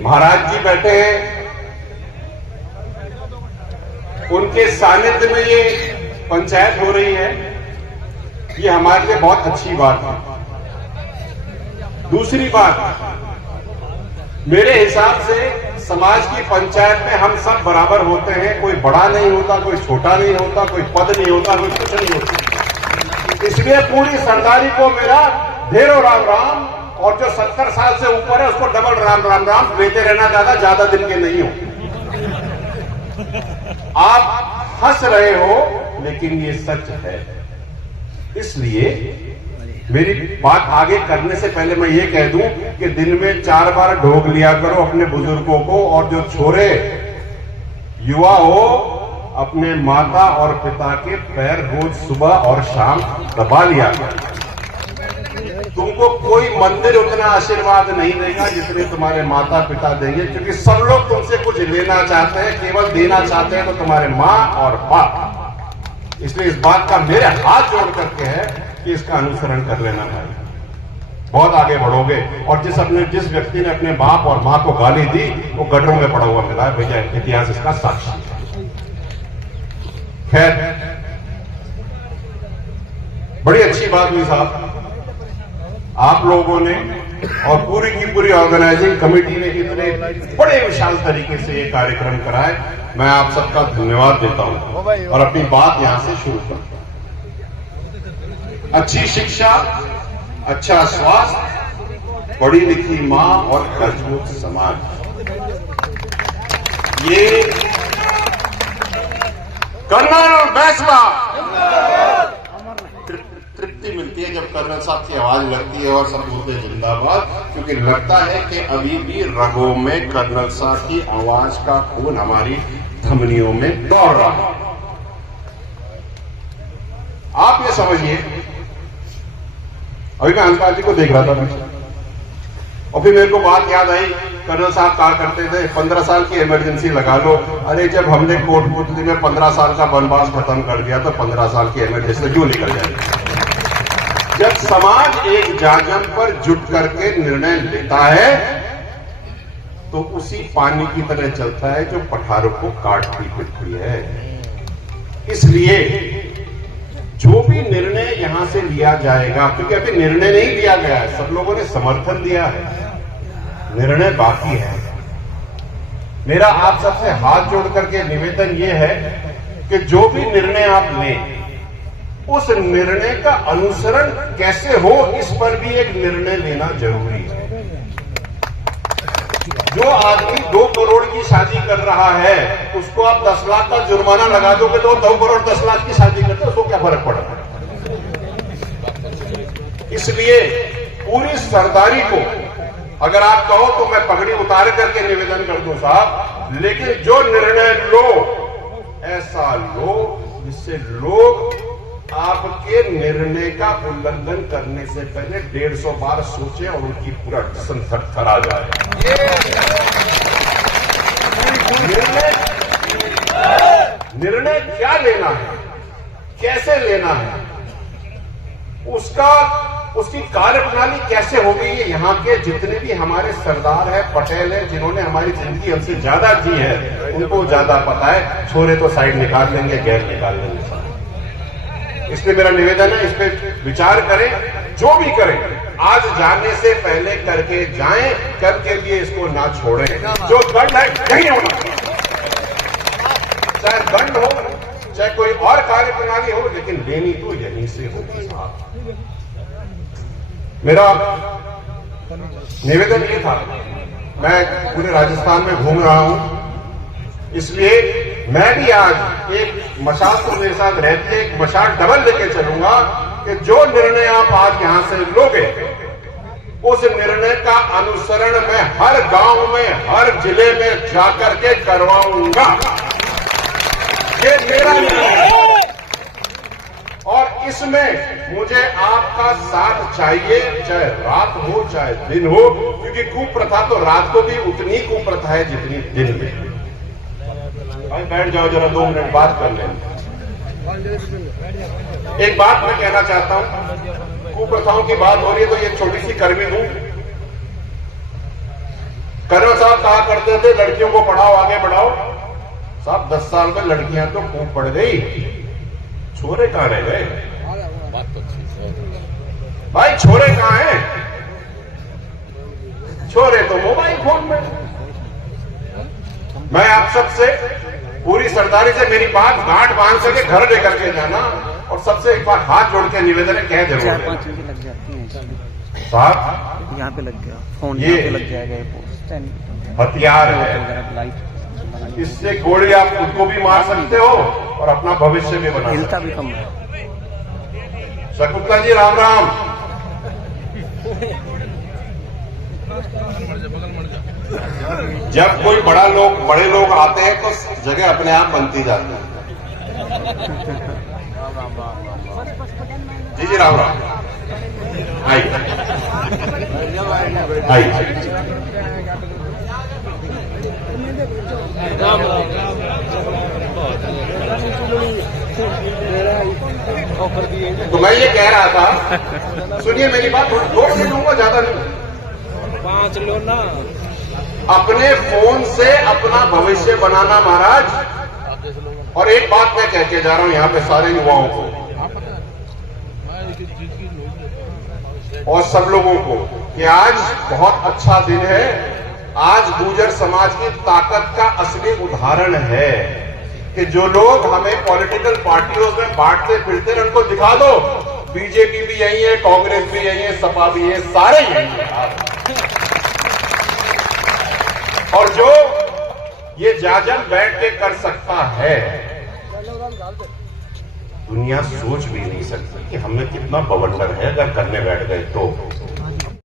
महाराज जी बैठे हैं, उनके सानिध्य में ये पंचायत हो रही है, ये हमारे लिए बहुत अच्छी बात है। दूसरी बात, मेरे हिसाब से समाज की पंचायत में हम सब बराबर होते हैं, कोई बड़ा नहीं होता, कोई छोटा नहीं होता, कोई पद नहीं होता, कोई कुछ नहीं होता। इसलिए पूरी सरदारी को मेरा ढेरों राम राम, और जो 70 साल से ऊपर है उसको डबल राम राम राम देते रहना, ज्यादा दिन के नहीं हो। आप हंस रहे हो लेकिन ये सच है। इसलिए मेरी बात आगे करने से पहले मैं ये कह दूं कि दिन में 4 बार ढोक लिया करो अपने बुजुर्गों को, और जो छोरे युवा हो अपने माता और पिता के पैर रोज सुबह और शाम दबा लिया करो। तुमको कोई मंदिर उतना आशीर्वाद नहीं देगा जितने तुम्हारे माता पिता देंगे, क्योंकि सब लोग तुमसे कुछ लेना चाहते हैं, केवल देना चाहते हैं तो तुम्हारे माँ और बाप। इसलिए इस बात का मेरे हाथ जोड़ करके है कि इसका अनुसरण कर लेना भाई, बहुत आगे बढ़ोगे। और जिस व्यक्ति ने अपने बाप और माँ को गाली दी वो गड्ढों में पड़ा हुआ मिला है भैया, इतिहास इसका साक्षी है। खैर, बड़ी अच्छी बात हुई साहब, आप लोगों ने और पूरी की पूरी ऑर्गेनाइजिंग कमेटी ने इतने बड़े विशाल तरीके से ये कार्यक्रम कराए। मैं आप सबका धन्यवाद देता हूं और अपनी बात यहां से शुरू करता हूं। अच्छी शिक्षा, अच्छा स्वास्थ्य, पढ़ी लिखी मां और मजबूत समाज, ये कर्नल बैसवा तृप्ति मिलती है जब कर्नल साहब की आवाज लगती है और सब बोलते हैं जिंदाबाद, क्योंकि लगता है कि अभी भी रगों में कर्नल साहब की आवाज का खून हमारी धमनियों में दौड़ रहा है। आप ये समझिए, अभी मैं हंसपाल जी को देख रहा था और फिर मेरे को बात याद आई, कर्नल साहब कहा करते थे 15 साल की इमरजेंसी लगा लो। अरे जब हमने कोटपुतली में 15 साल का वनवास खत्म कर दिया तो 15 साल की इमरजेंसी क्यों निकल जाएगी। जब समाज एक जागम पर जुट करके निर्णय लेता है तो उसी पानी की तरह चलता है जो पठारों को काटती फिरती है। इसलिए जो भी निर्णय यहां से लिया जाएगा, क्योंकि अभी निर्णय नहीं लिया गया है, सब लोगों ने समर्थन दिया है, निर्णय बाकी है। मेरा आप सबसे हाथ जोड़ करके निवेदन यह है कि जो भी निर्णय आप लें उस निर्णय का अनुसरण कैसे हो, इस पर भी एक निर्णय लेना जरूरी है। जो आदमी 2 करोड़ की शादी कर रहा है उसको आप 10 लाख का जुर्माना लगा दोगे तो 2 करोड़ 10 लाख की शादी करते उसको क्या फर्क पड़ेगा। इसलिए पूरी सरदारी को अगर आप कहो तो मैं पगड़ी उतार करके निवेदन कर दूं साहब, लेकिन जो निर्णय लो ऐसा लो जिससे लोग आपके निर्णय का उल्लंघन करने से पहले 150 बार सोचे और उनकी पूरा जिस्म थरथरा जाए। निर्णय क्या लेना है, कैसे लेना है, उसकी कार्यप्रणाली कैसे होगी, ये यहाँ के जितने भी हमारे सरदार हैं, पटेल हैं, जिन्होंने हमारी जिंदगी हमसे ज्यादा जी है, उनको ज्यादा पता है। छोरे तो साइड निकाल लेंगे, गैर निकाल लेंगे। इसलिए मेरा निवेदन है, इस पे विचार करें, जो भी करें आज जाने से पहले करके जाएं, कल के लिए इसको ना छोड़ें। जो दंड है यही होना, चाहे दंड हो चाहे कोई और कार्यप्रणाली हो, लेकिन लेनी तो यहीं से होगी साहब। मेरा निवेदन ये था, मैं पूरे राजस्थान में घूम रहा हूं, इसलिए मैं भी आज एक मशाल को मेरे साथ रहती है, एक मशाल डबल लेके चलूंगा कि जो निर्णय आप आज यहां से लोगे उस निर्णय का अनुसरण मैं हर गांव में, हर जिले में जाकर के करवाऊंगा। ये मेरा निर्णय है और इसमें मुझे आपका साथ चाहिए, चाहे रात हो चाहे दिन हो, क्योंकि कुप्रथा तो रात को भी उतनी कुप्रथा है जितनी दिन में। भाई बैठ जाओ, जरा 2 मिनट बात कर लें। एक बात मैं कहना चाहता हूं, कुप्रथाओं की बात हो रही है तो ये छोटी सी कर भी दूं। कर्नल साहब कहा करते थे लड़कियों को पढ़ाओ, आगे बढ़ाओ। साहब 10 साल में लड़कियां तो खूब पढ़ गई, छोरे कहां रह गए? भाई छोरे कहां हैं? छोरे तो मोबाइल फोन में। मैं आप सबसे पूरी सरदारी से मेरी बात गांठ बांध करके घर लेकर के जाना, और सबसे एक बार हाथ जोड़ के निवेदन है, कह जरूर 4-5 चीजें लग जाती हैं साहब, यहाँ पे लग गया, फोन ये यहाँ पे लग जाएगा, हथियार है, लाइट इससे गोली आप खुद को भी मार सकते हो और अपना भविष्य भी बना हिलता सकते भी कम है। हो। शकुंतला जी राम राम। जब कोई बड़े लोग आते हैं तो जगह अपने आप बनती जाती है। जी जी राम राम। आइए आइए। तो मैं ये कह रहा था, सुनिए मेरी बात, 2 मिनट लूंगा, ज्यादा नहीं। 5 लो ना। अपने फोन से अपना भविष्य बनाना महाराज। और एक बात मैं कह के जा रहा हूं यहां पे सारे युवाओं को और सब लोगों को कि आज बहुत अच्छा दिन है। आज गुर्जर समाज की ताकत का असली उदाहरण है कि जो लोग हमें पॉलिटिकल पार्टियों में बांटते फिरते हैं, उनको दिखा दो बीजेपी भी यही है, कांग्रेस भी यही है, सपा भी है, सारे यही है। और जो ये जाजम बैठ के कर सकता है, दुनिया सोच भी नहीं सकती कि हमें कितना बवंडर है अगर करने बैठ गए तो।